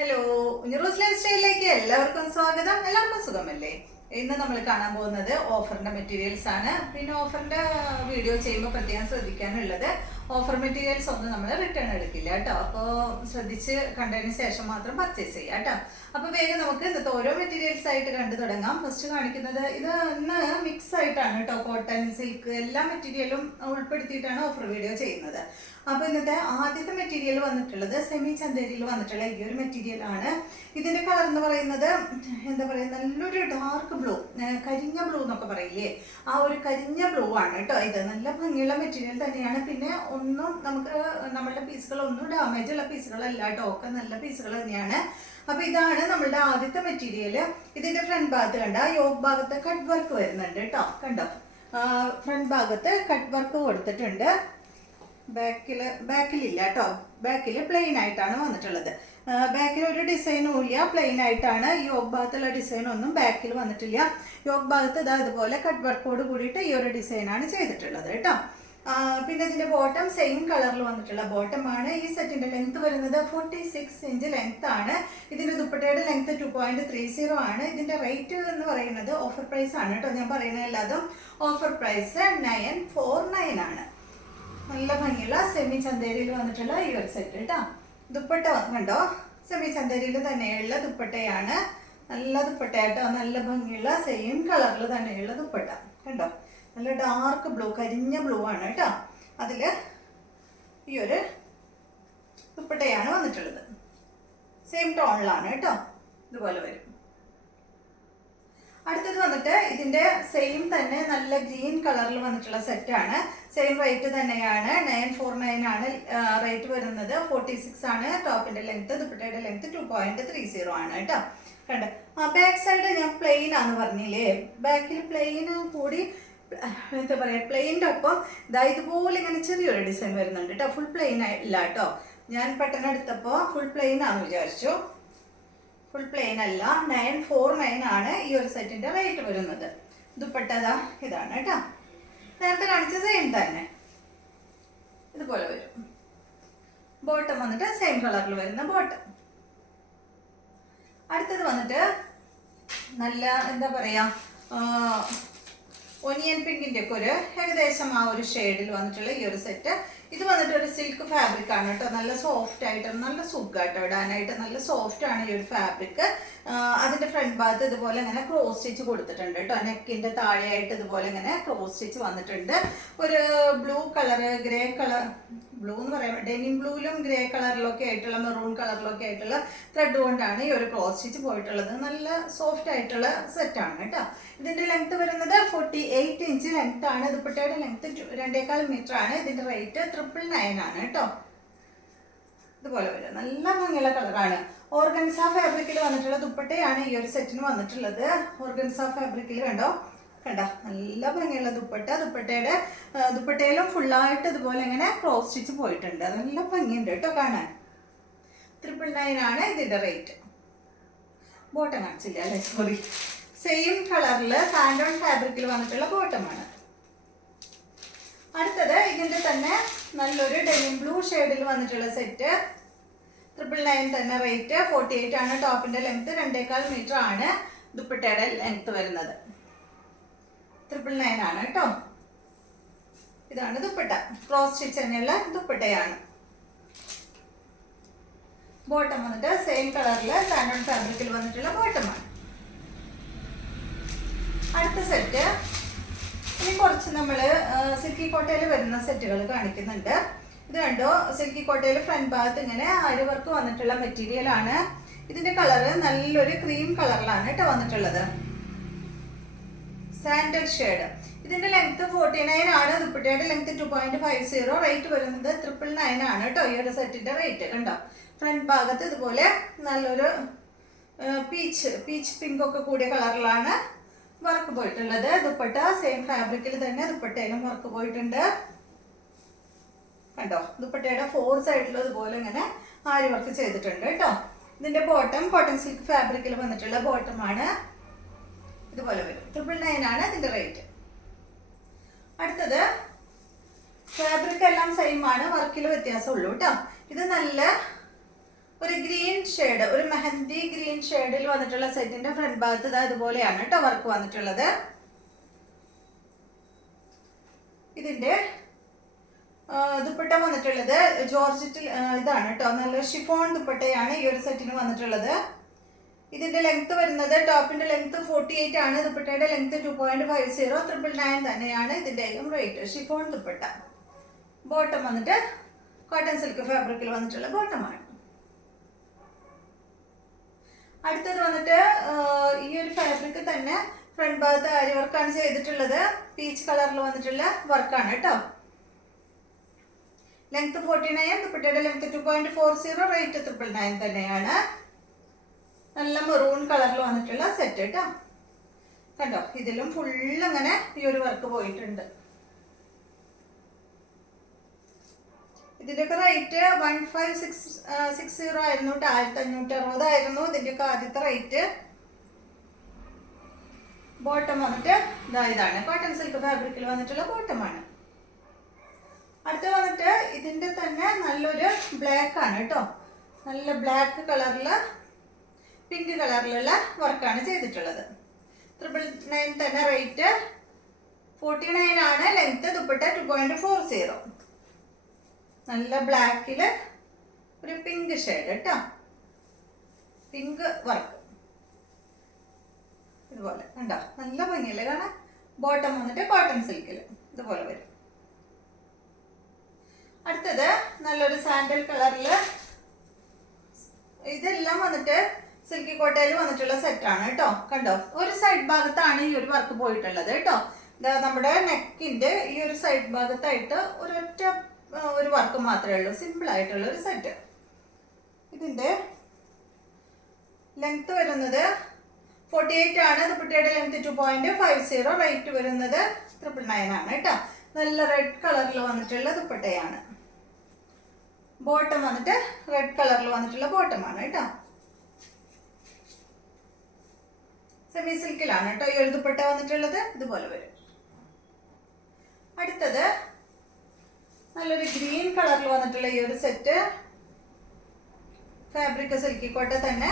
Hello, ഉഞ്ഞറൂസ് life സ്റ്റൈലിലേക്ക് എല്ലാവർക്കും സ്വാഗതം. എല്ലാവർക്കും സുഖമല്ലേ? ഇന്ന് നമ്മൾ കാണാൻ പോകുന്നത് ഓഫറിന്റെ മെറ്റീരിയൽസ് ആണ്. പിന്നെ ഓഫറിന്റെ വീഡിയോ ചെയ്യുമ്പോൾ പ്രത്യേകം ശ്രദ്ധിക്കാനുള്ളത്, ഓഫർ മെറ്റീരിയൽസ് ഒന്നും നമ്മൾ റിട്ടേൺ എടുക്കില്ല കേട്ടോ. അപ്പോൾ ശ്രദ്ധിച്ച് കണ്ടതിന് ശേഷം മാത്രം പർച്ചേസ് ചെയ്യാം കേട്ടോ. അപ്പോൾ വേഗം നമുക്ക് ഇന്നത്തെ ഓരോ മെറ്റീരിയൽസ് ആയിട്ട് കണ്ടു തുടങ്ങാം. ഫസ്റ്റ് കാണിക്കുന്നത് ഇത് ഇന്ന് മിക്സ് ആയിട്ടാണ് കേട്ടോ. കോട്ടൺ, സിൽക്ക് എല്ലാ മെറ്റീരിയലും ഉൾപ്പെടുത്തിയിട്ടാണ് ഓഫർ വീഡിയോ ചെയ്യുന്നത്. അപ്പോൾ ഇന്നത്തെ ആദ്യത്തെ മെറ്റീരിയൽ വന്നിട്ടുള്ളത് സെമി ചന്തേരിയിൽ വന്നിട്ടുള്ള ഈ ഒരു മെറ്റീരിയൽ ആണ്. ഇതിന്റെ കളർ എന്ന് പറയുന്നത് എന്താ പറയുക, നല്ലൊരു ഡാർക്ക് ബ്ലൂ, കരിഞ്ഞ ബ്ലൂ എന്നൊക്കെ പറയില്ലേ, ആ ഒരു കരിഞ്ഞ ബ്ലൂ ആണ് കേട്ടോ. ഇത് നല്ല ഭംഗിയുള്ള മെറ്റീരിയൽ തന്നെയാണ്. പിന്നെ ഒന്നും നമുക്ക് നമ്മളുടെ പീസുകളൊന്നും ഡാമേജ് ഉള്ള പീസുകളല്ല കേട്ടോ, ഒക്കെ നല്ല പീസുകൾ തന്നെയാണ്. അപ്പൊ ഇതാണ് നമ്മളുടെ ആദ്യത്തെ മെറ്റീരിയൽ. ഇതിന്റെ ഫ്രണ്ട് ഭാഗത്ത് കണ്ട യോഗ് ഭാഗത്ത് കട്ട് വർക്ക് വരുന്നുണ്ട് കേട്ടോ. കണ്ടോ, ഫ്രണ്ട് ഭാഗത്ത് കട്ട് വർക്ക് കൊടുത്തിട്ടുണ്ട്. ബാക്കിലില്ല കേട്ടോ, ബാക്കിൽ പ്ലെയിൻ ആയിട്ടാണ് വന്നിട്ടുള്ളത്. ബാക്കിൽ ഒരു ഡിസൈനും ഇല്ല, പ്ലെയിൻ ആയിട്ടാണ്. യോഗ് ഭാഗത്തുള്ള ഡിസൈൻ ഒന്നും ബാക്കിൽ വന്നിട്ടില്ല. യോഗ് ഭാഗത്ത് ഇതാ ഇതുപോലെ കട്ട് വർക്കോട് കൂടിയിട്ട് ഈ ഒരു ഡിസൈനാണ് ചെയ്തിട്ടുള്ളത് കേട്ടോ. പിന്നെ ഇതിന്റെ ബോട്ടം സെയിം കളറിൽ വന്നിട്ടുള്ള ബോട്ടം ആണ്. ഈ സെറ്റിന്റെ ലെങ്ത് വരുന്നത് 46 ഇഞ്ച് ലെങ്ത് ആണ്. ഇതിന്റെ ദുപ്പട്ടയുടെ ലെങ്ത് 2.30 ആണ്. ഇതിന്റെ റേറ്റ് എന്ന് പറയുന്നത് ഓഫർ പ്രൈസ് ആണ് കേട്ടോ. ഞാൻ പറയുന്നത് എല്ലാതും ഓഫർ പ്രൈസ് 949 ആണ്. നല്ല ഭംഗിയുള്ള സെമി ചന്തേരിയിൽ വന്നിട്ടുള്ള ഈ ഒരു സെറ്റ് കേട്ടോ. ദുപ്പട്ട കണ്ടോ, സെമി ചന്തേരിയിൽ തന്നെയുള്ള ദുപ്പട്ടയാണ്. നല്ല ദുപ്പട്ട കേട്ടോ, നല്ല ഭംഗിയുള്ള സെയിം കളറിൽ തന്നെയുള്ള ദുപ്പട്ട കണ്ടോ. നല്ല ഡാർക്ക് ബ്ലൂ, കരിഞ്ഞ ബ്ലൂ ആണ് കേട്ടോ. അതിൽ ഈ ഒരു ദുപ്പട്ടയാണ് വന്നിട്ടുള്ളത്. സെയിം ടോണിലാണ് കേട്ടോ, ഇതുപോലെ വരും. അടുത്തത് വന്നിട്ട് ഇതിന്റെ സെയിം തന്നെ നല്ല ഗ്രീൻ കളറിൽ വന്നിട്ടുള്ള സെറ്റാണ്. സെയിം റേറ്റ് തന്നെയാണ്, 949 ആണ് റേറ്റ് വരുന്നത്. 46 ആണ് ടോപ്പിന്റെ ലെങ്ത്, ദുപ്പട്ടയുടെ ലെങ്ത് 2.30 ആണ് കേട്ടോ. കണ്ട ബാക്ക് സൈഡ് ഞാൻ പ്ലെയിൻ ആന്ന് പറഞ്ഞില്ലേ, ബാക്കിൽ പ്ലെയിൻ കൂടി എന്താ പറയാ, പ്ലെയിൻ്റെ ഒപ്പം ഇതാ ഇതുപോലെ ഇങ്ങനെ ചെറിയൊരു ഡിസൈൻ വരുന്നുണ്ട് കേട്ടോ. ഫുൾ പ്ലെയിൻ ഇല്ല കേട്ടോ. ഞാൻ പെട്ടെന്ന് എടുത്തപ്പോൾ ഫുൾ പ്ലെയിൻ ആണെന്ന് വിചാരിച്ചു. ഫുൾ പ്ലെയിൻ അല്ല, 949 ആണ് ഈ ഒരു സെറ്റിന്റെ റേറ്റ് വരുന്നത്. ദുപ്പട്ട ഇതാണ് കേട്ടോ, നേരത്തെ കാണിച്ച സെയിം തന്നെ ഇതുപോലെ വരും. ബോട്ടം വന്നിട്ട് സെയിം കളറിൽ വരുന്ന ബോട്ടം. അടുത്തത് വന്നിട്ട് നല്ല എന്താ പറയാ, ഒനിയൻ പിങ്കിന്റെ ഒക്കെ ഒരു ഏകദേശം ആ ഒരു ഷെയ്ഡിൽ വന്നിട്ടുള്ള ഈ ഒരു സെറ്റ്. ഇത് വന്നിട്ട് ഒരു സിൽക്ക് ഫാബ്രിക് ആണ് കേട്ടോ. നല്ല സോഫ്റ്റ് ആയിട്ട്, നല്ല സുഖമായിട്ടോ ഇടാനായിട്ട് നല്ല സോഫ്റ്റ് ആണ് ഈ ഒരു ഫാബ്രിക്. അതിന്റെ ഫ്രണ്ട് ഭാഗത്ത് ഇതുപോലെ ഇങ്ങനെ ക്രോസ് സ്റ്റിച്ച് കൊടുത്തിട്ടുണ്ട് കേട്ടോ. നെക്കിന്റെ താഴെയായിട്ട് ഇതുപോലെ ഇങ്ങനെ ക്രോസ് സ്റ്റിച്ച് വന്നിട്ടുണ്ട്. ഒരു blue colour, grey colour, blue എന്ന് പറയുമ്പോൾ ഡെനിം ബ്ലൂയിലും ഗ്രേ കളറിലൊക്കെ ആയിട്ടുള്ള, മെറൂൺ കളറിലൊക്കെ ആയിട്ടുള്ള ത്രെഡ് കൊണ്ടാണ് ഈ ഒരു ക്രോസ് സ്റ്റിച്ച് പോയിട്ടുള്ളത്. നല്ല സോഫ്റ്റ് ആയിട്ടുള്ള സെറ്റാണ് കേട്ടോ. ഇതിന്റെ ലെങ്ത് വരുന്നത് 48 ഇഞ്ച് ലെങ്ത് ആണ്. ദുപ്പട്ടയുടെ ലെങ്ത് 2.25 മീറ്റർ ആണ്. ഇതിന്റെ റേറ്റ് 999 ആണ് കേട്ടോ. ഇതുപോലെ വരും, നല്ല ഭംഗിയുള്ള കളറാണ്. ഓർഗൻസ ഫാബ്രിക്കിൽ വന്നിട്ടുള്ള ദുപ്പട്ടയാണ് ഈ ഒരു സെറ്റിന് വന്നിട്ടുള്ളത്. ഓർഗൻസ ഫാബ്രിക്കിൽ കണ്ടോ, കണ്ട നല്ല ഭംഗിയുള്ള ദുപ്പട്ട. ദുപ്പട്ടയിലും ഫുള്ളായിട്ട് ഇതുപോലെ ഇങ്ങനെ ക്രോസ് സ്റ്റിച്ച് പോയിട്ടുണ്ട്. നല്ല ഭംഗിയുണ്ട് കേട്ടോ കാണാൻ. 999 ആണ് ഇതിന്റെ റേറ്റ്. ബോട്ടം കാണിച്ചില്ല അല്ലേ, സോറി. സെയിം കളറിൽ സാൻഡോൺ ഫാബ്രിക്കിൽ വന്നിട്ടുള്ള ബോട്ടമാണ്. അടുത്തത് ഇതിന്റെ തന്നെ നല്ലൊരു ഡെനിം ബ്ലൂ ഷെയ്ഡിൽ വന്നിട്ടുള്ള സെറ്റ്. 999 തന്നെ റേറ്റ്. 48 ആണ് ടോപ്പിന്റെ ലെങ്ത്, 2.25 മീറ്റർ ആണ് ദുപ്പട്ടയുടെ ലെങ്ത് വരുന്നത്. 999 ആണ് കേട്ടോ. ഇതാണ് ദുപ്പട്ട, ക്രോസ് സ്റ്റിച്ച് തന്നെയുള്ള ദുപ്പട്ടയാണ്. ബോട്ടം വന്നിട്ട് സെയിം കളറിൽ സാൻഡോൺ ഫാബ്രിക്കിൽ വന്നിട്ടുള്ള ബോട്ടമാണ്. അടുത്ത സെറ്റ് ഇനി കുറച്ച് നമ്മൾ സിൽക്കി കോട്ടയിൽ വരുന്ന സെറ്റുകൾ കാണിക്കുന്നുണ്ട്. ഇത് കണ്ടോ, സിൽക്കി കോട്ടയിൽ ഫ്രണ്ട് ഭാഗത്ത് ഇങ്ങനെ ആരി വർക്ക് വന്നിട്ടുള്ള മെറ്റീരിയൽ ആണ്. ഇതിന്റെ കളറ് നല്ലൊരു ക്രീം കളറിലാണ് കേട്ടോ വന്നിട്ടുള്ളത്, സാൻഡൽ ഷെയ്ഡ്. ഇതിന്റെ ലെങ്ത് 49 ആണ്. ദുപ്പട്ടയുടെ ലെങ്ത് 2.50. റേറ്റ് വരുന്നത് 999 ആണ് കേട്ടോ ഈ ഒരു സെറ്റിന്റെ റേറ്റ്. കണ്ടോ, ഫ്രണ്ട് ഭാഗത്ത് ഇതുപോലെ നല്ലൊരു പീച്ച് പിങ്ക് ഒക്കെ കൂടിയ കളറിലാണ് വർക്ക് പോയിട്ടുള്ളത്. ദുപ്പട്ട സെയിം ഫാബ്രിക്കിൽ തന്നെ ദുപ്പട്ടയിലും വർക്ക് പോയിട്ടുണ്ട്. കണ്ടോ, ദുപ്പട്ടയുടെ 4 സൈഡിലും ഇതുപോലെ ഇങ്ങനെ ആരി വർക്ക് ചെയ്തിട്ടുണ്ട് കേട്ടോ. ഇതിന്റെ ബോട്ടം കോട്ടൺ സിൽക്ക് ഫാബ്രിക്കിൽ വന്നിട്ടുള്ള ബോട്ടമാണ്. ഇതുപോലെ വരും. 999 ആണ് ഇതിന്റെ റേറ്റ്. അടുത്തത് ഫാബ്രിക് എല്ലാം സെയിം ആണ്, വർക്കിൽ വ്യത്യാസമുള്ളൂ കേട്ടോ. ഇത് നല്ല ഒരു ഗ്രീൻ ഷെയ്ഡ്, ഒരു മെഹന്തി ഗ്രീൻ ഷെയ്ഡിൽ വന്നിട്ടുള്ള സെറ്റിന്റെ ഫ്രണ്ട് ഭാഗത്ത് ഇതാ ഇതുപോലെയാണ് കേട്ടോ വർക്ക് വന്നിട്ടുള്ളത്. ഇതിന്റെ ദുപ്പട്ട വന്നിട്ടുള്ളത് ജോർജറ്റിൽ ഇതാണ് കേട്ടോ, നല്ല ഷിഫോൺ ദുപ്പട്ടയാണ് ഈ ഒരു സെറ്റിന് വന്നിട്ടുള്ളത്. ഇതിന്റെ ലെങ്ത് വരുന്നത്, ടോപ്പിന്റെ ലെങ്ത് 48 ആണ്, ദുപ്പട്ടയുടെ ലെങ്ത് 2.50, 999 തന്നെയാണ് ഇതിന്റെയും റേറ്റ്. ഷിഫോൺ ദുപ്പട്ട. ബോട്ടം വന്നിട്ട് കോട്ടൺ സിൽക്ക് ഫാബ്രിക്കിൽ വന്നിട്ടുള്ള ബോട്ടമാണ്. അടുത്തത് വന്നിട്ട് ഈ ഒരു ഫാബ്രിക് തന്നെ ഫ്രണ്ട് ഭാഗത്ത് ആരി വർക്കാണ് ചെയ്തിട്ടുള്ളത്. പീച്ച് കളറിൽ വന്നിട്ടുള്ള വർക്കാണ് കേട്ടോ. ലെങ്ത് 49, ദുപ്പട്ടയുടെ ലെങ്ത് 2.40, റേറ്റ് 999 തന്നെയാണ്. നല്ല മെറൂൺ കളറിൽ വന്നിട്ടുള്ള സെറ്റ് കേട്ടോ. കണ്ടോ, ഇതിലും ഫുള്ള് അങ്ങനെ ഈ ഒരു വർക്ക് പോയിട്ടുണ്ട്. ഇതിൻ്റെയൊക്കെ റേറ്റ് 1560 ആയിരുന്നു, 1560 ആയിരുന്നു ഇതിൻ്റെയൊക്കെ ആദ്യത്തെ റേറ്റ്. ബോട്ടം വന്നിട്ട് ഇതാണ്, കോട്ടൺ സിൽക്ക് ഫാബ്രിക്കിൽ വന്നിട്ടുള്ള ബോട്ടമാണ്. അടുത്ത വന്നിട്ട് ഇതിൻ്റെ തന്നെ നല്ലൊരു ബ്ലാക്ക് ആണ് കേട്ടോ. നല്ല ബ്ലാക്ക് കളറിൽ പിങ്ക് കളറിലുള്ള വർക്കാണ് ചെയ്തിട്ടുള്ളത്. 999 തന്നെ റേറ്റ്. 49 ആണ് ലെങ്ത്. ദുപ്പട്ട 2.40. നല്ല ബ്ലാക്കിൽ ഒരു പിങ്ക് ഷെയ്ഡ് കേട്ടോ, പിങ്ക് വർക്ക് ഇതുപോലെ കണ്ടോ, നല്ല ഭംഗിയല്ലേ കാണാൻ. ബോട്ടം വന്നിട്ട് കോട്ടൺ സിൽക്കിൽ ഇതുപോലെ വരും. അടുത്തത് നല്ലൊരു സാൻഡൽ കളറിൽ, ഇതെല്ലാം വന്നിട്ട് സിൽക്കി കോട്ടയിൽ വന്നിട്ടുള്ള സെറ്റാണ് കേട്ടോ. കണ്ടോ, ഒരു സൈഡ് ഭാഗത്താണ് ഈ ഒരു വർക്ക് പോയിട്ടുള്ളത് കേട്ടോ. നമ്മുടെ നെക്കിന്റെ ഈ ഒരു സൈഡ് ഭാഗത്തായിട്ട് ഒരൊറ്റ ഒരു വർക്ക് മാത്രമേ ഉള്ളൂ, സിമ്പിൾ ആയിട്ടുള്ള ഒരു സെറ്റ്. ഇതിന്റെ ലെങ്ത് വരുന്നത് 48 ആണ്, ദുപ്പട്ടയുടെ ലെങ്ത് 2.50, റേറ്റ് വരുന്നത് 999 ആണ് കേട്ടോ. നല്ല റെഡ് കളറിൽ വന്നിട്ടുള്ള ദുപ്പട്ടയാണ്. ബോട്ടം വന്നിട്ട് റെഡ് കളറിൽ വന്നിട്ടുള്ള ബോട്ടമാണ് കേട്ടോ. സെമി സിൽക്കിലാണ് കേട്ടോ ഈ ഒരു ദുപ്പട്ട വന്നിട്ടുള്ളത്. ഇതുപോലെ വരും. അടുത്തത് നല്ലൊരു ഗ്രീൻ കളറിൽ വന്നിട്ടുള്ള ഈ ഒരു സെറ്റ്. ഫാബ്രിക് സിൽക്കി കോട്ട തന്നെ.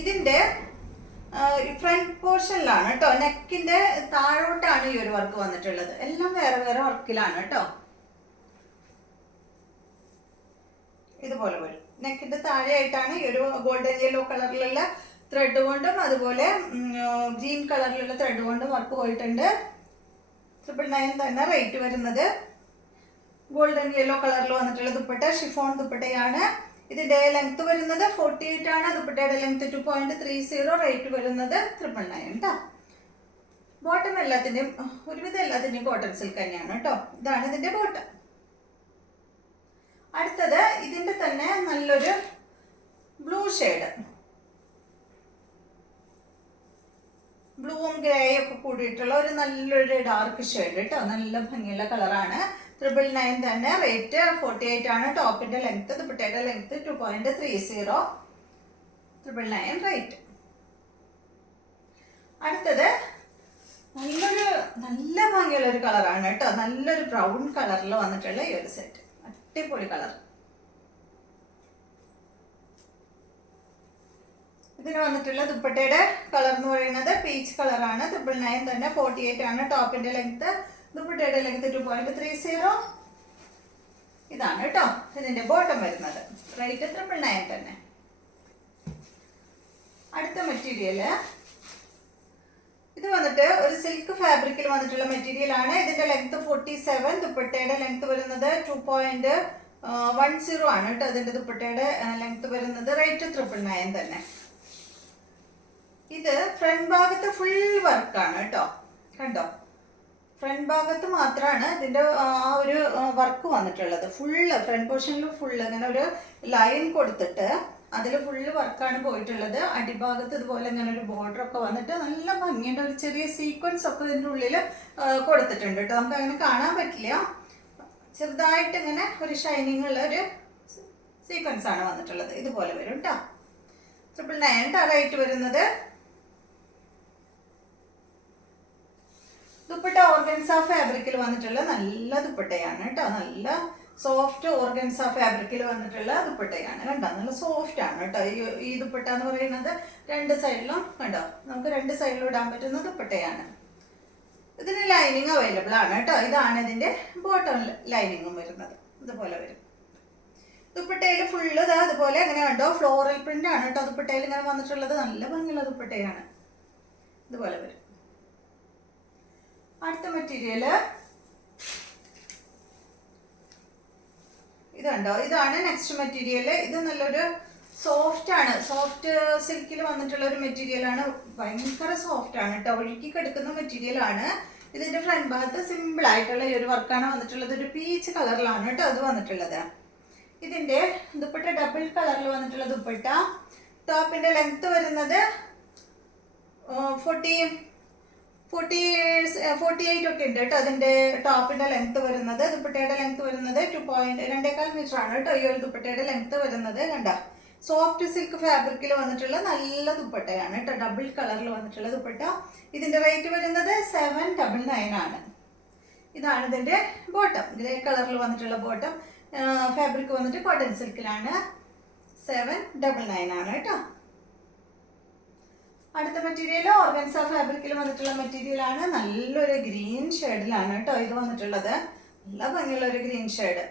ഇതിന്റെ ഫ്രണ്ട് പോർഷനിലാണ് കേട്ടോ, നെക്കിന്റെ താഴോട്ടാണ് ഈ ഒരു വർക്ക് വന്നിട്ടുള്ളത്. എല്ലാം വേറെ വേറെ വർക്കിലാണ് കേട്ടോ. ഇതുപോലെ വരും. നെക്കിന്റെ താഴെയായിട്ടാണ് ഈ ഒരു ഗോൾഡൻ യെല്ലോ കളറിലുള്ള ത്രെഡ് കൊണ്ടും അതുപോലെ ഗ്രീൻ കളറിലുള്ള ത്രെഡ് കൊണ്ടും വർക്ക് പോയിട്ടുണ്ട്. 999 തന്നെ റേറ്റ് വരുന്നത്. ഗോൾഡൻ യെല്ലോ കളറിൽ വന്നിട്ടുള്ള ദുപ്പട്ട ഷിഫോൺ ദുപ്പട്ടയാണ്. ഇതിന്റെ ലെങ്ത് വരുന്നത് 48 ആണ്, ദുപ്പട്ടയുടെ ലെങ്ത് 2.30, റേറ്റ് വരുന്നത് 999 കേട്ടോ. ബോട്ടം എല്ലാത്തിൻ്റെയും ഒരുവിധം എല്ലാത്തിൻ്റെയും കോട്ടൺ സിൽക്ക് തന്നെയാണ് കേട്ടോ. ഇതാണ് ഇതിന്റെ ബോട്ടം. അടുത്തത് ഇതിന്റെ തന്നെ നല്ലൊരു ബ്ലൂ ഷെയ്ഡ്, ബ്ലൂവും ഗ്രേയും ഒക്കെ കൂടിയിട്ടുള്ള ഒരു നല്ലൊരു ഡാർക്ക് ഷെയ്ഡ് കേട്ടോ. നല്ല ഭംഗിയുള്ള കളറാണ്. 999 തന്നെ റേറ്റ്. 48 ആണ് ടോപ്പിന്റെ ലെങ്ത്, ദുപ്പട്ടയുടെ ലെങ്ത് 2.30, 999 റേറ്റ്. അടുത്തത് നല്ല ഭംഗിയുള്ള ഒരു കളറാണ് കേട്ടോ. നല്ലൊരു ബ്രൗൺ കളറിൽ വന്നിട്ടുള്ള ഈ ഒരു സെറ്റ്, അടിപൊളി കളർ. ഇതിന് വന്നിട്ടുള്ള ദുപ്പട്ടയുടെ കളർ എന്ന് പറയുന്നത് പീച്ച് കളറാണ്. 999 തന്നെ. 48 ആണ് ടോപ്പിന്റെ ലെങ്ത്, ദുപ്പട്ടയുടെ ലെങ്ത് 2.30. ഇതാണ് കേട്ടോ ഇതിന്റെ ബോട്ടം വരുന്നത്. റേറ്റ് 999 തന്നെ. അടുത്ത മെറ്റീരിയല് ഇത് വന്നിട്ട് ഒരു സിൽക്ക് ഫാബ്രിക്കിൽ വന്നിട്ടുള്ള മെറ്റീരിയൽ ആണ്. ഇതിന്റെ ലെങ്ത് 47, ദുപ്പട്ടയുടെ ലെങ്ത് വരുന്നത് 2.10 ആണ് കേട്ടോ. ഇതിന്റെ ദുപ്പട്ടയുടെ ലെങ്ത് വരുന്നത്. റേറ്റ് 999 തന്നെ. ഇത് ഫ്രണ്ട് ഭാഗത്ത് ഫുൾ വർക്കാണ് കേട്ടോ. കണ്ടോ, ഫ്രണ്ട് ഭാഗത്ത് മാത്രമാണ് ഇതിന്റെ ആ ഒരു വർക്ക് വന്നിട്ടുള്ളത്. ഫുള്ള് ഫ്രണ്ട് പോർഷനിൽ ഫുള്ള് ഇങ്ങനെ ഒരു ലൈൻ കൊടുത്തിട്ട് അതിൽ ഫുള്ള് വർക്കാണ് പോയിട്ടുള്ളത്. അടിഭാഗത്ത് ഇതുപോലെ ഇങ്ങനെ ഒരു ബോർഡർ ഒക്കെ വന്നിട്ട് നല്ല ഭംഗിയുണ്ട്. ഒരു ചെറിയ സീക്വൻസ് ഒക്കെ ഇതിൻ്റെ ഉള്ളിൽ കൊടുത്തിട്ടുണ്ട് കേട്ടോ. നമുക്ക് അങ്ങനെ കാണാൻ പറ്റില്ല. ചെറുതായിട്ട് ഇങ്ങനെ ഒരു ഷൈനിങ് ഉള്ള ഒരു സീക്വൻസ് ആണ് വന്നിട്ടുള്ളത്. ഇതുപോലെ വരും കേട്ടോ. 999 റേറ്റ് വരുന്നത്. ദുപ്പട്ട ഓർഗൻസ ഫാബ്രിക്കിൽ വന്നിട്ടുള്ള നല്ല ദുപ്പട്ടയാണ് കേട്ടോ. നല്ല സോഫ്റ്റ് ഓർഗൻസ ഫാബ്രിക്കിൽ വന്നിട്ടുള്ള ദുപ്പട്ടയാണ്. കണ്ടോ, നല്ല സോഫ്റ്റ് ആണ് കേട്ടോ. ഈ ദുപ്പട്ട എന്ന് പറയുന്നത് രണ്ട് സൈഡിലും കണ്ടോ, നമുക്ക് രണ്ട് സൈഡിലും ഇടാൻ പറ്റുന്ന ദുപ്പട്ടയാണ്. ഇതിന് ലൈനിങ് അവൈലബിൾ ആണ് കേട്ടോ. ഇതാണ് ഇതിൻ്റെ ബോട്ടം ലൈനിങ്ങും വരുന്നത്. ഇതുപോലെ വരും. ദുപ്പട്ടയിൽ ഫുള്ള് ഇതാ അതുപോലെ അങ്ങനെ കണ്ടോ, ഫ്ലോറൽ പ്രിന്റ് ആണ് കേട്ടോ ദുപ്പട്ടയിൽ ഇങ്ങനെ വന്നിട്ടുള്ളത്. നല്ല ഭംഗിയുള്ള ദുപ്പട്ടയാണ്. ഇതുപോലെ വരും. അടുത്ത മെറ്റീരിയല് ഇത് കണ്ടോ, ഇതാണ് നെക്സ്റ്റ് മെറ്റീരിയൽ. ഇത് നല്ലൊരു സോഫ്റ്റ് ആണ്, സോഫ്റ്റ് സിൽക്കിൽ വന്നിട്ടുള്ള ഒരു മെറ്റീരിയൽ ആണ്. ഭയങ്കര സോഫ്റ്റ് ആണ് കേട്ടോ, ഒഴുക്കി കിടക്കുന്ന മെറ്റീരിയൽ ആണ്. ഇതിന്റെ ഫ്രണ്ട് ഭാഗത്ത് സിമ്പിൾ ആയിട്ടുള്ള ഈ ഒരു വർക്കാണ് വന്നിട്ടുള്ളത്. ഒരു പീച്ച് കളറിലാണ് കേട്ടോ അത് വന്നിട്ടുള്ളത്. ഇതിന്റെ ദുപ്പട്ട ഡബിൾ കളറിൽ വന്നിട്ടുള്ള ദുപ്പട്ട. ടോപ്പിന്റെ ലെങ്ത് വരുന്നത് 48 ഒക്കെ ഉണ്ട് കേട്ടോ അതിന്റെ ടോപ്പിന്റെ ലെങ്ത് വരുന്നത്. ദുപ്പട്ടയുടെ ലെങ്ത് വരുന്നത് 2.2 മീറ്റർ ആണ് കേട്ടോ ഈ ഒരു ദുപ്പട്ടയുടെ ലെങ്ത് വരുന്നത്. കണ്ട, സോഫ്റ്റ് സിൽക്ക് ഫാബ്രിക്കിൽ വന്നിട്ടുള്ള നല്ല ദുപ്പട്ടയാണ് കേട്ടോ, ഡബിൾ കളറിൽ വന്നിട്ടുള്ള ദുപ്പട്ട. ഇതിന്റെ റേറ്റ് വരുന്നത് 799 ആണ്. ഇതാണ് ഇതിന്റെ ബോട്ടം, ഗ്രേ കളറിൽ വന്നിട്ടുള്ള ബോട്ടം. ഫാബ്രിക് വന്നിട്ട് കോട്ടൺ സിൽക്കിലാണ്. 799 ആണ് കേട്ടോ. അടുത്ത മെറ്റീരിയൽ ഓർഗൻസ ഫാബ്രിക്കിൽ വന്നിട്ടുള്ള മെറ്റീരിയൽ ആണ്. നല്ലൊരു ഗ്രീൻ ഷെയ്ഡിലാണ് കേട്ടോ ഇത് വന്നിട്ടുള്ളത്. നല്ല ഭംഗിയുള്ള ഒരു ഗ്രീൻ ഷെയ്ഡ്.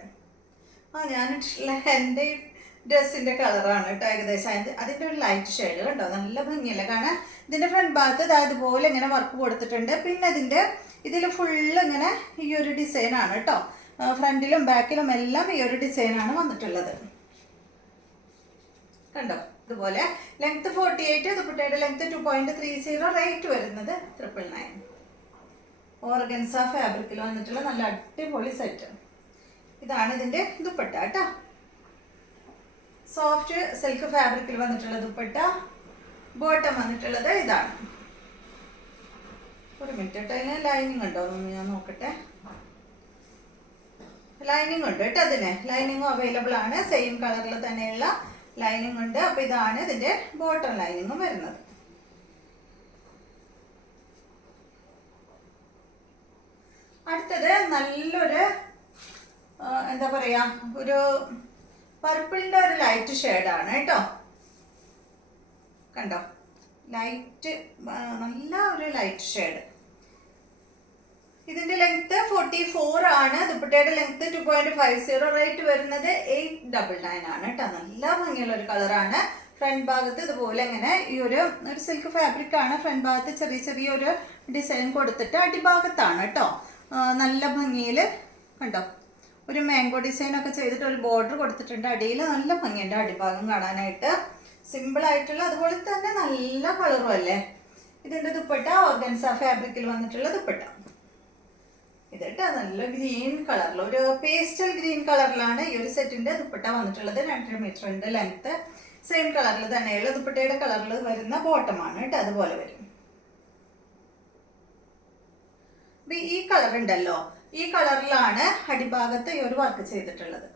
ഞാനിട്ടുള്ള എൻ്റെ ഡ്രസ്സിന്റെ കളറാണ് കേട്ടോ ഏകദേശം. അതിൻ്റെ ഒരു ലൈറ്റ് ഷെയ്ഡ് കണ്ടോ, നല്ല ഭംഗിയല്ല കാണാൻ. ഇതിന്റെ ഫ്രണ്ട് ഭാഗത്ത് ഇതുപോലെ ഇങ്ങനെ വർക്ക് കൊടുത്തിട്ടുണ്ട്. പിന്നെ ഇതിൽ ഫുള്ള് ഇങ്ങനെ ഈ ഒരു ഡിസൈനാണ് കേട്ടോ. ഫ്രണ്ടിലും ബാക്കിലും എല്ലാം ഈ ഒരു ഡിസൈനാണ് വന്നിട്ടുള്ളത്. കണ്ടോ, ഇതുപോലെ ലെങ്ത് 48, ദുപ്പട്ടയുടെ ലെങ്ത് 2.30, റേറ്റ് വരുന്നത് 999. ഓർഗൻസ ഫാബ്രിക്കിൽ വന്നിട്ടുള്ള നല്ല അടിപൊളി സെറ്റ്. ഇതാണ് ഇതിന്റെ ദുപ്പട്ട കേട്ടോ. സോഫ്റ്റ് സിൽക്ക് ഫാബ്രിക്കിൽ വന്നിട്ടുള്ള ദുപ്പട്ട. ബോട്ടം വന്നിട്ടുള്ളത് ഇതാണ്. ഒരു മിനിറ്റ് കേട്ടോ, അതിന് ലൈനിങ് ഉണ്ടോ എന്ന് ഞാൻ നോക്കട്ടെ. ലൈനിങ് ഉണ്ട് കേട്ടോ, അതിന് ലൈനിങ്ങും അവൈലബിൾ ആണ്. സെയിം കളറിൽ തന്നെയുള്ള ലൈനിങ് ഉണ്ട്. അപ്പൊ ഇതാണ് ഇതിന്റെ ബോട്ടം ലൈനിങ്ങും വരുന്നത്. അടുത്തത് നല്ലൊരു എന്താ പറയാ, ഒരു പർപ്പിളിന്റെ ഒരു ലൈറ്റ് ഷെയ്ഡാണ് കേട്ടോ. കണ്ടോ, ലൈറ്റ്, നല്ല ഒരു ലൈറ്റ് ഷെയ്ഡ്. ഇതിന്റെ ലെങ്ത് 44 ആണ്. ദുപ്പട്ടയുടെ ലെങ്ത് 2.50, റേറ്റ് വരുന്നത് 899 ആണ് കേട്ടോ. നല്ല ഭംഗിയുള്ള ഒരു കളറാണ്. ഫ്രണ്ട് ഭാഗത്ത് ഇതുപോലെ ഇങ്ങനെ ഈ ഒരു സിൽക്ക് ഫാബ്രിക് ആണ്. ഫ്രണ്ട് ഭാഗത്ത് ചെറിയ ഒരു ഡിസൈൻ കൊടുത്തിട്ട് അടിഭാഗത്താണ് കേട്ടോ നല്ല ഭംഗിയിൽ കണ്ടോ ഒരു മാംഗോ ഡിസൈൻ ഒക്കെ ചെയ്തിട്ട് ഒരു ബോർഡർ കൊടുത്തിട്ടുണ്ട്. അടിയിൽ നല്ല ഭംഗിയുണ്ട് അടിഭാഗം കാണാനായിട്ട്. സിമ്പിൾ ആയിട്ടുള്ള, അതുപോലെ തന്നെ നല്ല കളറും അല്ലേ. ഇതിന്റെ ദുപ്പട്ട ഓർഗൻസ ഫാബ്രിക്കിൽ വന്നിട്ടുള്ള ദുപ്പട്ട. ഇത് കേട്ടോ നല്ല ഗ്രീൻ കളറിൽ, ഒരു പേസ്റ്റൽ ഗ്രീൻ കളറിലാണ് ഈ ഒരു സെറ്റിന്റെ ദുപ്പട്ട വന്നിട്ടുള്ളത്. 2.5 മീറ്റർ ഉണ്ട് ലെങ്ത്. സെയിം കളറിൽ തന്നെയുള്ള ദുപ്പട്ടയുടെ കളറിൽ വരുന്ന ബോട്ടമാണ് കേട്ടോ. അതുപോലെ വരും. ഈ കളർ ഉണ്ടല്ലോ, ഈ കളറിലാണ് അടിഭാഗത്ത് ഈ ഒരു വർക്ക് ചെയ്തിട്ടുള്ളത്.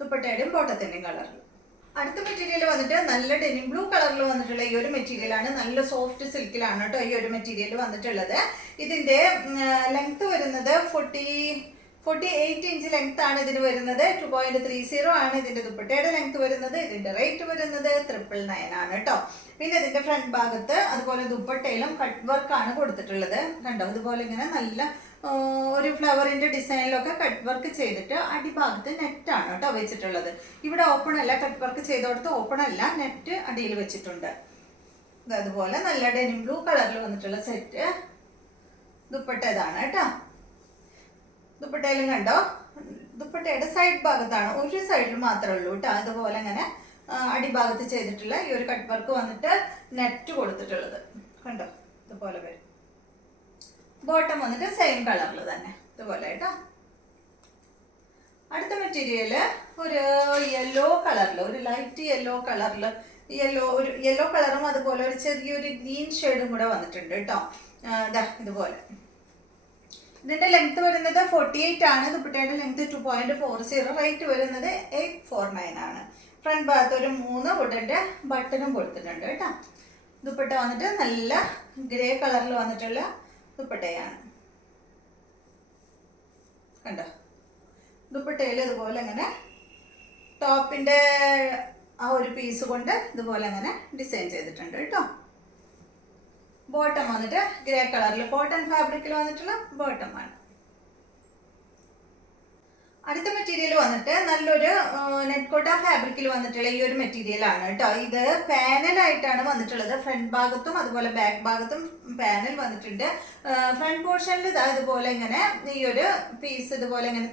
ദുപ്പട്ടയുടെയും ബോട്ടത്തിന്റെയും കളറിൽ. അടുത്ത മെറ്റീരിയൽ വന്നിട്ട് നല്ല ഡെനിം ബ്ലൂ കളറിൽ വന്നിട്ടുള്ള ഈ ഒരു മെറ്റീരിയൽ ആണ്. നല്ല സോഫ്റ്റ് സിൽക്കിലാണ് കേട്ടോ ഈ ഒരു മെറ്റീരിയൽ വന്നിട്ടുള്ളത്. ഇതിന്റെ ലെങ്ത് വരുന്നത് 48 ഇഞ്ച് ലെങ്ത് ആണ് ഇതിന് വരുന്നത്. 2.30 ആണ് ഇതിന്റെ ദുപ്പട്ടയുടെ ലെങ്ത് വരുന്നത്. ഇതിന്റെ റേറ്റ് വരുന്നത് 999 ആണ് കേട്ടോ. പിന്നെ ഇതിന്റെ ഫ്രണ്ട് ഭാഗത്ത് അതുപോലെ ദുപ്പട്ടയിലും കട്ട് വർക്ക് ആണ് കൊടുത്തിട്ടുള്ളത്. കണ്ടോ, ഇതുപോലെ ഇങ്ങനെ നല്ല ഒരു ഫ്ലവറിന്റെ ഡിസൈനിലൊക്കെ കട്ട് വർക്ക് ചെയ്തിട്ട് അടിഭാഗത്ത് നെറ്റാണ് കേട്ടോ വെച്ചിട്ടുള്ളത്. ഇവിടെ ഓപ്പൺ അല്ല, കട്ട് വർക്ക് ചെയ്തോടത്ത് ഓപ്പൺ അല്ല, നെറ്റ് അടിയിൽ വെച്ചിട്ടുണ്ട്. അതുപോലെ നല്ല ഡെനിം ബ്ലൂ കളറിൽ വന്നിട്ടുള്ള സെറ്റ്. ദുപ്പട്ട ഇതാണ് കേട്ടോ. ദുപ്പട്ടയിലും കണ്ടോ, ദുപ്പട്ടയുടെ സൈഡ് ഭാഗത്താണ്, ഒരു സൈഡിൽ മാത്രമേ ഉള്ളൂ കേട്ടോ. അതുപോലെ ഇങ്ങനെ അടിഭാഗത്ത് ചെയ്തിട്ടുള്ള ഈ ഒരു കട്ട് വർക്ക് വന്നിട്ട് നെറ്റ് കൊടുത്തിട്ടുള്ളത് കണ്ടോ. ഇതുപോലെ വരും. ബോട്ടം വന്നിട്ട് സെയിം കളറിൽ തന്നെ ഇതുപോലെ കേട്ടോ. അടുത്ത മെറ്റീരിയല് ഒരു യെല്ലോ കളറിൽ, ഒരു ലൈറ്റ് യെല്ലോ കളറിൽ, ഒരു യെല്ലോ കളറും അതുപോലെ ഒരു ചെറിയൊരു ഗ്രീൻ ഷെയ്ഡും കൂടെ വന്നിട്ടുണ്ട് കേട്ടോ. ഇതുപോലെ. ഇതിന്റെ ലെങ്ത് വരുന്നത് 48 ആണ്. ദുപ്പട്ടയുടെ ലെങ്ത് 2.40, റേറ്റ് വരുന്നത് 849 ആണ്. ഫ്രണ്ട് ഭാഗത്ത് ഒരു 3 വുഡന്റെ ബട്ടണും കൊടുത്തിട്ടുണ്ട് കേട്ടോ. ദുപ്പട്ട വന്നിട്ട് നല്ല ഗ്രേ കളറിൽ വന്നിട്ടുള്ള ദുപ്പട്ടയാണ് കണ്ടോ. ദുപ്പട്ടയിൽ ഇതുപോലെ ഇങ്ങനെ ടോപ്പിൻ്റെ ആ ഒരു പീസ് കൊണ്ട് ഇതുപോലെ അങ്ങനെ ഡിസൈൻ ചെയ്തിട്ടുണ്ട് കേട്ടോ. ബോട്ടം വന്നിട്ട് ഗ്രേ കളറിൽ കോട്ടൺ ഫാബ്രിക്കിൽ വന്നിട്ടുള്ള ബോട്ടമാണ്. അടുത്ത മെറ്റീരിയൽ വന്നിട്ട് നല്ലൊരു നെറ്റ് കോട്ട ഫാബ്രിക്കിൽ വന്നിട്ടുള്ള ഈ ഒരു മെറ്റീരിയൽ ആണ് കേട്ടോ. ഇത് പാനലായിട്ടാണ് വന്നിട്ടുള്ളത്. ഫ്രണ്ട് ഭാഗത്തും അതുപോലെ ബാക്ക് ഭാഗത്തും പാനൽ വന്നിട്ടുണ്ട്. ഫ്രണ്ട് പോർഷനിൽ ഇതുപോലെ ഇങ്ങനെ ഈ ഒരു പീസ് ഇതുപോലെ ഇങ്ങനെ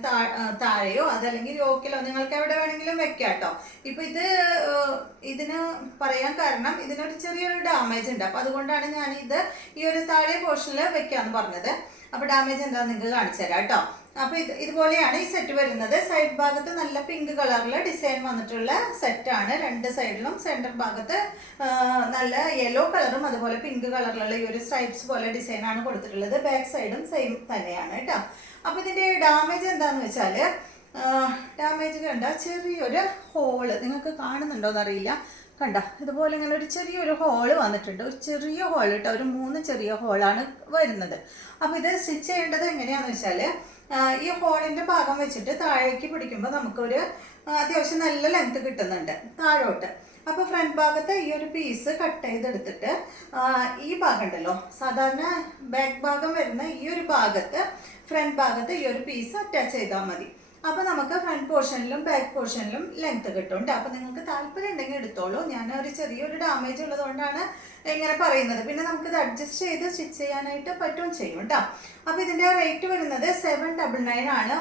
താഴെയോ അതല്ലെങ്കിൽ യോക്കിലോ നിങ്ങൾക്ക് എവിടെ വേണമെങ്കിലും വെക്കാം കേട്ടോ. ഇപ്പൊ ഇതിന് പറയാൻ കാരണം ഇതിനൊരു ചെറിയൊരു ഡാമേജ് ഉണ്ട്. അപ്പൊ അതുകൊണ്ടാണ് ഞാൻ ഇത് ഈ ഒരു താഴെ പോർഷനിൽ വെക്കാന്ന് പറഞ്ഞത്. അപ്പൊ ഡാമേജ് എന്താണെന്ന് നിങ്ങൾക്ക് കാണിച്ചു തരാം കേട്ടോ. അപ്പൊ ഇതുപോലെയാണ് ഈ സെറ്റ് വരുന്നത്. സൈഡ് ഭാഗത്ത് നല്ല പിങ്ക് കളറിൽ ഡിസൈൻ വന്നിട്ടുള്ള സെറ്റാണ്. രണ്ട് സൈഡിലും സെന്റർ ഭാഗത്ത് നല്ല യെല്ലോ കളറും അതുപോലെ പിങ്ക് കളറിലുള്ള ഈ ഒരു സ്ട്രൈപ്സ് പോലെ ഡിസൈൻ ആണ് കൊടുത്തിട്ടുള്ളത്. ബാക്ക് സൈഡും സെയിം തന്നെയാണ് കേട്ടോ. അപ്പൊ ഇതിന്റെ ഡാമേജ് എന്താന്ന് വെച്ചാല് ഡാമേജ് കണ്ട ചെറിയൊരു ഹോള് നിങ്ങൾക്ക് കാണുന്നുണ്ടോന്ന് അറിയില്ല. കണ്ട ഇതുപോലെ ഇങ്ങനെ ഒരു ചെറിയൊരു ഹോള് വന്നിട്ടുണ്ട്. ഒരു ചെറിയ ഹോൾ കേട്ടോ, ഒരു 3 ചെറിയ ഹോളാണ് വരുന്നത്. അപ്പൊ ഇത് സ്റ്റിച്ച് ചെയ്യേണ്ടത് എങ്ങനെയാന്ന് വെച്ചാല് ഈ ഹോളിന്റെ ഭാഗം വെച്ചിട്ട് താഴേക്ക് പിടിക്കുമ്പോൾ നമുക്കൊരു അത്യാവശ്യം നല്ല ലെങ്ത് കിട്ടുന്നുണ്ട് താഴോട്ട്. അപ്പോൾ ഫ്രണ്ട് ഭാഗത്ത് ഈ ഒരു പീസ് കട്ട് ചെയ്തെടുത്തിട്ട് ഈ ഭാഗം ഉണ്ടല്ലോ, സാധാരണ ബാക്ക് ഭാഗം വരുന്ന ഈ ഒരു ഭാഗത്ത് ഫ്രണ്ട് ഭാഗത്ത് ഈ ഒരു പീസ് അറ്റാച്ച് ചെയ്താൽ മതി. അപ്പോൾ നമുക്ക് ഫ്രണ്ട് പോർഷനിലും ബാക്ക് പോർഷനിലും ലെങ്ത് കിട്ടുന്നുണ്ട്. അപ്പോൾ നിങ്ങൾക്ക് താല്പര്യം ഉണ്ടെങ്കിൽ എടുത്തോളൂ. ഞാൻ ഒരു ചെറിയൊരു ഡാമേജ് ഉള്ളതുകൊണ്ടാണ് ഇങ്ങനെ പറയുന്നത്. പിന്നെ നമുക്കിത് അഡ്ജസ്റ്റ് ചെയ്ത് സ്റ്റിച്ച് ചെയ്യാനായിട്ട് പറ്റുകയും ചെയ്യും കേട്ടോ. അപ്പോൾ ഇതിൻ്റെ റേറ്റ് വരുന്നത് 799 ആണ്.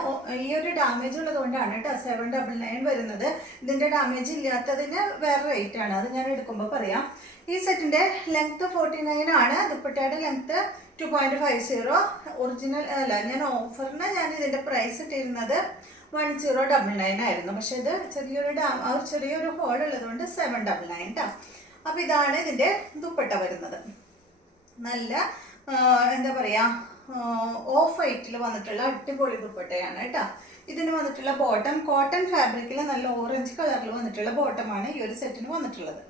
ഈ ഒരു ഡാമേജ് ഉള്ളതുകൊണ്ടാണ് കേട്ടോ 799 വരുന്നത്. ഇതിൻ്റെ ഡാമേജ് ഇല്ലാത്തതിന് വേറെ റേറ്റ് ആണ്, അത് ഞാൻ എടുക്കുമ്പോൾ പറയാം. ഈ സെറ്റിൻ്റെ ലെങ്ത്ത് 49 ആണ്. ദുപ്പട്ടയുടെ ലെങ്ത്ത് 2.50. ഒറിജിനൽ അല്ല, ഞാൻ ഓഫറിന് ഞാൻ ഇതിൻ്റെ പ്രൈസ് ഇട്ടിരുന്നത് 1099 ആയിരുന്നു. പക്ഷെ ഇത് ചെറിയൊരു ഹോൾ ഉള്ളതുകൊണ്ട് 799 കേട്ടോ. അപ്പോൾ ഇതാണ് ഇതിൻ്റെ ദുപ്പട്ട വരുന്നത്. നല്ല എന്താ പറയുക ഓഫ് വൈറ്റിൽ വന്നിട്ടുള്ള അടിപൊളി ദുപ്പട്ടയാണ് കേട്ടോ. ഇതിന് വന്നിട്ടുള്ള ബോട്ടം കോട്ടൺ ഫാബ്രിക്കിൽ നല്ല ഓറഞ്ച് കളറിൽ വന്നിട്ടുള്ള ബോട്ടമാണ് ഈ ഒരു സെറ്റിന് വന്നിട്ടുള്ളത്.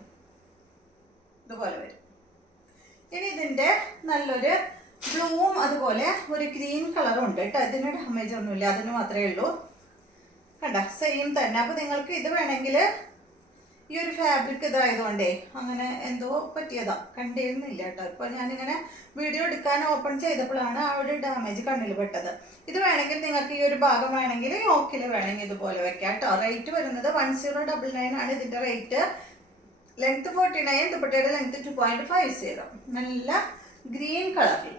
ഇതുപോലെ വരും. ഇനി ഇതിൻ്റെ നല്ലൊരു ബ്ലൂവും അതുപോലെ ഒരു ഗ്രീൻ കളറും ഉണ്ട് കേട്ടോ. ഇതിന് ഡാമേജ് ഒന്നുമില്ല, അതിന് മാത്രമേ ഉള്ളൂ. കണ്ട സെയിം തന്നെ. അപ്പോൾ നിങ്ങൾക്ക് ഇത് വേണമെങ്കിൽ ഈ ഒരു ഫാബ്രിക് ഇതായതുകൊണ്ടേ അങ്ങനെ എന്തോ പറ്റിയതാ, കണ്ടിരുന്നില്ല കേട്ടോ. ഇപ്പോൾ ഞാനിങ്ങനെ വീഡിയോ എടുക്കാൻ ഓപ്പൺ ചെയ്തപ്പോഴാണ് ആ ഒരു ഡാമേജ് കണ്ണിൽ പെട്ടത്. ഇത് വേണമെങ്കിൽ നിങ്ങൾക്ക് ഈ ഒരു ഭാഗം വേണമെങ്കിൽ യോക്കിൽ വേണമെങ്കിൽ ഇതുപോലെ വെക്കാം കേട്ടോ. റേറ്റ് വരുന്നത് 1099 ആണ് ഇതിൻ്റെ റേറ്റ്. ലെങ്ത് 49, ദുപ്പട്ടയുടെ ലെങ്ത് 2.50. നല്ല ഗ്രീൻ കളറിൽ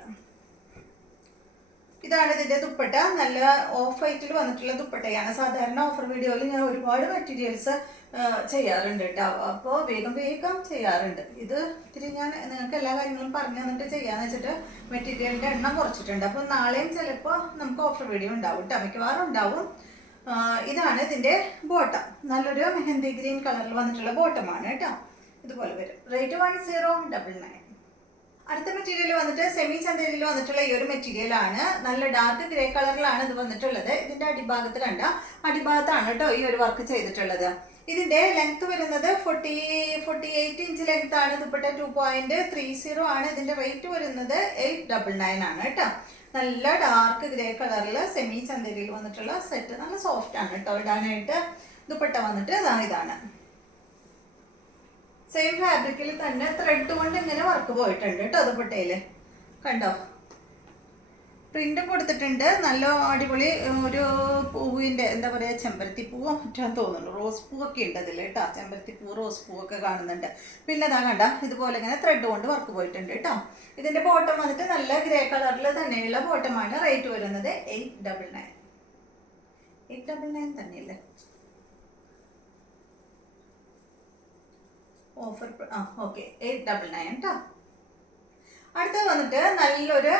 ഇതാണ് ഇതിൻ്റെ ദുപ്പട്ട. നല്ല ഓഫ് വൈറ്റിൽ വന്നിട്ടുള്ള ദുപ്പട്ടയാണ്. സാധാരണ ഓഫർ വീഡിയോയിൽ ഞാൻ ഒരുപാട് മെറ്റീരിയൽസ് ചെയ്യാറുണ്ട് കേട്ടോ. അപ്പോൾ വേഗം ചെയ്യാറുണ്ട്. ഇത് ഇത്തിരി ഞാൻ നിങ്ങൾക്ക് എല്ലാ കാര്യങ്ങളും പറഞ്ഞു തന്നിട്ട് ചെയ്യാന്ന് വെച്ചിട്ട് മെറ്റീരിയലിൻ്റെ എണ്ണം കുറച്ചിട്ടുണ്ട്. അപ്പോൾ നാളെയും ചിലപ്പോൾ നമുക്ക് ഓഫർ വീഡിയോ ഉണ്ടാവും കേട്ടോ, മിക്കവാറും ഉണ്ടാവും. ഇതാണ് ഇതിൻ്റെ ബോട്ടം. നല്ലൊരു മെഹന്തി ഗ്രീൻ കളറിൽ വന്നിട്ടുള്ള ബോട്ടമാണ് കേട്ടോ. ഇതുപോലെ വരും. റേറ്റ് 1099. അടുത്ത മെറ്റീരിയൽ വന്നിട്ട് സെമി ചന്തയിൽ വന്നിട്ടുള്ള ഈ ഒരു മെറ്റീരിയൽ ആണ്. നല്ല ഡാർക്ക് ഗ്രേ കളറിലാണ് ഇത് വന്നിട്ടുള്ളത്. ഇതിന്റെ അടിഭാഗത്ത് കണ്ട അടിഭാഗത്താണ് കേട്ടോ ഈ ഒരു വർക്ക് ചെയ്തിട്ടുള്ളത്. ഇതിന്റെ ലെങ്ത് വരുന്നത് 48 ഇഞ്ച് ലെങ്ത് ആണ്. ദുപ്പട്ട 2.30 ആണ്. ഇതിന്റെ റേറ്റ് വരുന്നത് 899 ആണ് കേട്ടോ. നല്ല ഡാർക്ക് ഗ്രേ കളറിൽ സെമി ചന്തയിൽ വന്നിട്ടുള്ള സെറ്റ്. നല്ല സോഫ്റ്റ് ആണ് കേട്ടോ ഇടാനായിട്ട്. ദുപ്പട്ട വന്നിട്ട് ഇതാണ്. സെയിം ഫാബ്രിക്കിൽ തന്നെ ത്രെഡ് കൊണ്ട് ഇങ്ങനെ വർക്ക് പോയിട്ടുണ്ട് കേട്ടോ ദുപ്പട്ടയിൽ. കണ്ടോ, പ്രിന്റും കൊടുത്തിട്ടുണ്ട്. നല്ല അടിപൊളി ഒരു പൂവിൻ്റെ എന്താ പറയുക, ചെമ്പരത്തി പൂവോ മറ്റാന്ന് തോന്നുന്നു, റോസ് പൂവൊക്കെ ഉണ്ട് അതിൽ കേട്ടോ. ചെമ്പരത്തി പൂ, റോസ് പൂവൊക്കെ കാണുന്നുണ്ട്. പിന്നെ ഇതാ കണ്ട ഇതുപോലെ ഇങ്ങനെ ത്രെഡ് കൊണ്ട് വർക്ക് പോയിട്ടുണ്ട് കേട്ടോ. ഇതിൻ്റെ ബോട്ടം വന്നിട്ട് നല്ല ഗ്രേ കളറിൽ തന്നെയുള്ള ബോട്ടമാണ്. റേറ്റ് വരുന്നത് 899 തന്നെയല്ലേ ഓഫർ? ഓക്കെ, 899 കേട്ടോ. അടുത്തത് വന്നിട്ട് നല്ലൊരു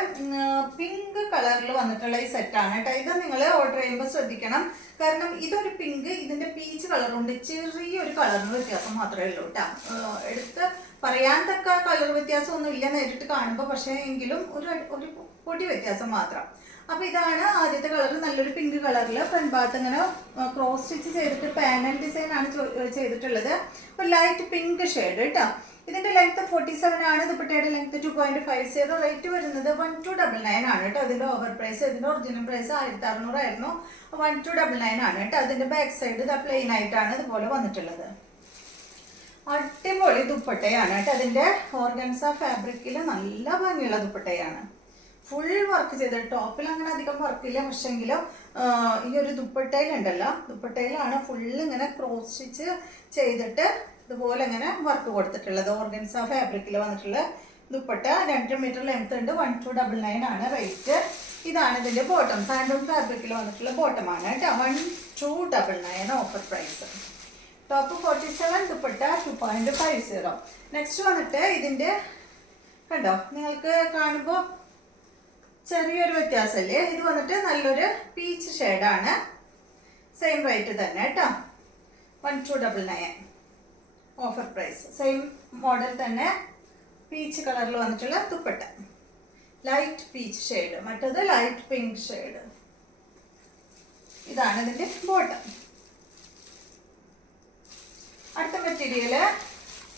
പിങ്ക് കളറിൽ വന്നിട്ടുള്ള ഈ സെറ്റാണ് കേട്ടോ. ഇത് നിങ്ങൾ ഓർഡർ ചെയ്യുമ്പോൾ ശ്രദ്ധിക്കണം. കാരണം ഇതൊരു പിങ്ക്, ഇതിൻ്റെ പീച്ച് കളറുണ്ട്. ചെറിയൊരു കളറിന് വ്യത്യാസം മാത്രമേ ഉള്ളൂ കേട്ടോ. എടുത്ത് പറയാൻ തക്ക കളർ വ്യത്യാസമൊന്നും ഇല്ല നേരിട്ട് കാണുമ്പോൾ, പക്ഷേ എങ്കിലും ഒരു പൊടി വ്യത്യാസം മാത്രം. അപ്പോൾ ഇതാണ് ആദ്യത്തെ കളർ. നല്ലൊരു പിങ്ക് കളറിൽ ഫ്രണ്ട് ഭാഗത്ത് ഇങ്ങനെ ക്രോസ് സ്റ്റിച്ച് ചെയ്തിട്ട് പാനൽ ഡിസൈൻ ആണ് ചെയ്തിട്ടുള്ളത്. ഒരു ലൈറ്റ് പിങ്ക് ഷെയ്ഡ് കേട്ടോ. ഇതിൻ്റെ ലെങ്ത് 47 ആണ്, ദുപ്പട്ടയുടെ ലെങ്ത് 2.50, റേറ്റ് വരുന്നത് 1299 ആണ് കേട്ടോ. അതിന്റെ ഓവർ പ്രൈസ്, ഇതിന്റെ ഒറിജിനൽ പ്രൈസ് 1600 ആയിരുന്നു, 1299 ആണ് കേട്ടോ. അതിന്റെ ബാക്ക് സൈഡ് ഇതാ പ്ലെയിൻ ആയിട്ടാണ് ഇതുപോലെ വന്നിട്ടുള്ളത്. അടിപൊളി ദുപ്പട്ടയാണ് കേട്ടോ. അതിന്റെ ഓർഗൻസ ഫാബ്രിക്കിൽ നല്ല ഭംഗിയുള്ള ദുപ്പട്ടയാണ്. ഫുൾ വർക്ക് ചെയ്ത് ടോപ്പിൽ അങ്ങനെ അധികം വർക്കില്ല, പക്ഷെങ്കിലും ഈ ഒരു ദുപ്പട്ടയിലുണ്ടല്ലോ, ദുപ്പട്ടയിലാണ് ഫുള്ള് ഇങ്ങനെ ക്രോസ് സ്റ്റിച്ച് ചെയ്തിട്ട് ഇതുപോലെ ഇങ്ങനെ വർക്ക് കൊടുത്തിട്ടുള്ളത്. ഓർഗൻസ ഫാബ്രിക്കിൽ വന്നിട്ടുള്ള ദുപ്പട്ട 2 മീറ്റർ ലെങ്ത് ഉണ്ട്, 1299 ആണ് റേറ്റ്. ഇതാണ് ഇതിന്റെ ബോട്ടം, സാൻഡൂൺ ഫാബ്രിക്കിൽ വന്നിട്ടുള്ള ബോട്ടമാണ് കേട്ടോ. 1299 offer price. Top 47, dupatta 2.50. Next വന്നിട്ട് ഇതിന്റെ കണ്ടോ, നിങ്ങൾക്ക് കാണുമ്പോൾ ചെറിയൊരു വ്യത്യാസമല്ലേ. ഇത് വന്നിട്ട് നല്ലൊരു പീച്ച് ഷെയ്ഡാണ്, സെയിം റേറ്റ് തന്നെ കേട്ടോ, 1299 ഓഫർ പ്രൈസ്. സെയിം മോഡൽ തന്നെ പീച്ച് കളറിൽ വന്നിട്ടുള്ള ദുപ്പട്ട, ലൈറ്റ് പീച്ച് ഷെയ്ഡ്, മറ്റത് ലൈറ്റ് പിങ്ക് ഷെയ്ഡ്. ഇതാണ് ഇതിന്റെ ബോട്ടം. അടുത്ത മെറ്റീരിയൽ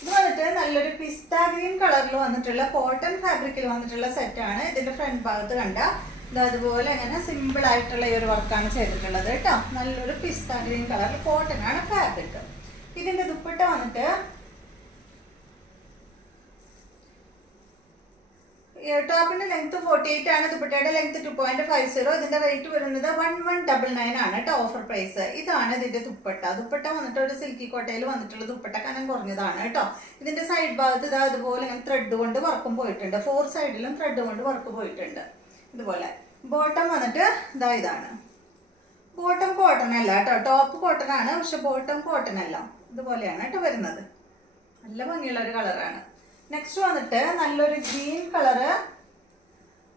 ഇത് വന്നിട്ട് നല്ലൊരു പിസ്ത ഗ്രീൻ കളറിൽ വന്നിട്ടുള്ള കോട്ടൺ ഫാബ്രിക്കിൽ വന്നിട്ടുള്ള സെറ്റാണ്. ഇതിന്റെ ഫ്രണ്ട് ഭാഗത്ത് കണ്ട അതുപോലെ അങ്ങനെ സിമ്പിൾ ആയിട്ടുള്ള ഈ ഒരു വർക്കാണ് ചെയ്തിട്ടുള്ളത് കേട്ടോ. നല്ലൊരു പിസ്ത ഗ്രീൻ കളറിൽ കോട്ടൺ ആണ് ഫാബ്രിക്. ഇതിന്റെ ദുപ്പട്ട വന്നിട്ട് ടോപ്പിന്റെ ലെങ്ത് 48 ആണ്, ദുപ്പട്ടയുടെ ലെങ്ത് 2.50. ഇതിന്റെ റേറ്റ് വരുന്നത് 1199 ആണ് കേട്ടോ, ഓഫർ പ്രൈസ്. ഇതാണ് ഇതിന്റെ ദുപ്പട്ട. ദുപ്പട്ട വന്നിട്ട് ഒരു സിൽക്കി കോട്ടയിൽ വന്നിട്ടുള്ള ദുപ്പട്ട, കനം കുറഞ്ഞതാണ് കേട്ടോ. ഇതിന്റെ സൈഡ് ഭാഗത്ത് ഇതാ അതുപോലെ ഇങ്ങനെ ത്രെഡ് കൊണ്ട് വർക്കും പോയിട്ടുണ്ട്, 4 സൈഡിലും ത്രെഡ് കൊണ്ട് വർക്ക് പോയിട്ടുണ്ട് ഇതുപോലെ. ബോട്ടം വന്നിട്ട് ഇതാണ്. ബോട്ടം കോട്ടൺ അല്ല കേട്ടോ, ടോപ്പ് കോട്ടൺ ആണ്, പക്ഷെ ബോട്ടം കോട്ടൺ അല്ല. ഇതുപോലെയാണ് കേട്ടോ വരുന്നത്. നല്ല ഭംഗിയുള്ള ഒരു കളറാണ്. നെക്സ്റ്റ് വന്നിട്ട് നല്ലൊരു ഗ്രീൻ കളറ്,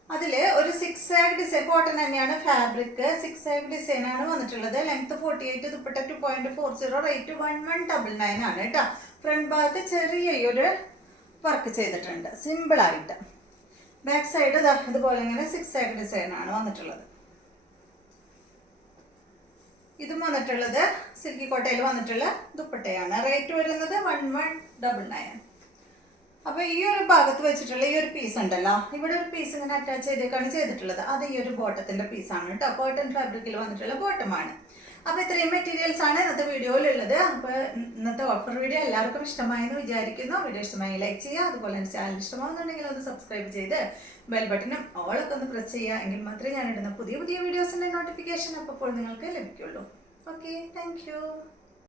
അതില് ഒരു 6 ആഗ് ഡിസൈൻ, കോട്ടൺ തന്നെയാണ് ഫാബ്രിക്, 6 ആഗ് ഡിസൈൻ ആണ് വന്നിട്ടുള്ളത്. ലെങ്ത് 48, ദുപ്പട്ട 2.40, റേറ്റ് 1199 ആണ് കേട്ടോ. ഫ്രണ്ട് ഭാഗത്ത് ചെറിയൊരു വർക്ക് ചെയ്തിട്ടുണ്ട്, സിമ്പിൾ ആയിട്ട്. ബാക്ക് സൈഡ് ഇതുപോലെ ഇങ്ങനെ 6 ആഗ് ഡിസൈൻ ആണ് വന്നിട്ടുള്ളത്. ഇതും വന്നിട്ടുള്ളത് സിൽക്കി കോട്ടയിൽ വന്നിട്ടുള്ള ദുപ്പട്ടയാണ്. റേറ്റ് വരുന്നത് 1199. അപ്പൊ ഈ ഒരു ഭാഗത്ത് വെച്ചിട്ടുള്ള ഈ ഒരു പീസ് ഉണ്ടല്ലോ, ഇവിടെ ഒരു പീസ് ഇങ്ങനെ അറ്റാച്ച് ചെയ്തേക്കാണ് ചെയ്തിട്ടുള്ളത്. അത് ഈ ഒരു ബോട്ടത്തിന്റെ പീസാണ് കേട്ടോ, കോട്ടൺ ഫാബ്രിക്കിൽ വന്നിട്ടുള്ള ബോട്ടമാണ്. അപ്പൊ ഇത്രയും മെറ്റീരിയൽസ് ആണ് ഇന്നത്തെ വീഡിയോയിലുള്ളത്. അപ്പൊ ഇന്നത്തെ ഓഫർ വീഡിയോ എല്ലാവർക്കും ഇഷ്ടമായെന്ന് വിചാരിക്കുന്നു. വീഡിയോ ഇഷ്ടമായി ലൈക്ക് ചെയ്യുക, അതുപോലെ തന്നെ ചാനൽ ഇഷ്ടമാകുന്നുണ്ടെങ്കിൽ ഒന്ന് സബ്സ്ക്രൈബ് ചെയ്ത് ബെൽ ബട്ടനും ഓളൊക്കെ ഒന്ന് പ്രസ് ചെയ്യുക. എങ്കിൽ മാത്രമേ ഞാൻ ഇടുന്ന പുതിയ പുതിയ വീഡിയോസിന്റെ നോട്ടിഫിക്കേഷൻ അപ്പോൾ നിങ്ങൾക്ക് ലഭിക്കുള്ളൂ. Okay, thank you.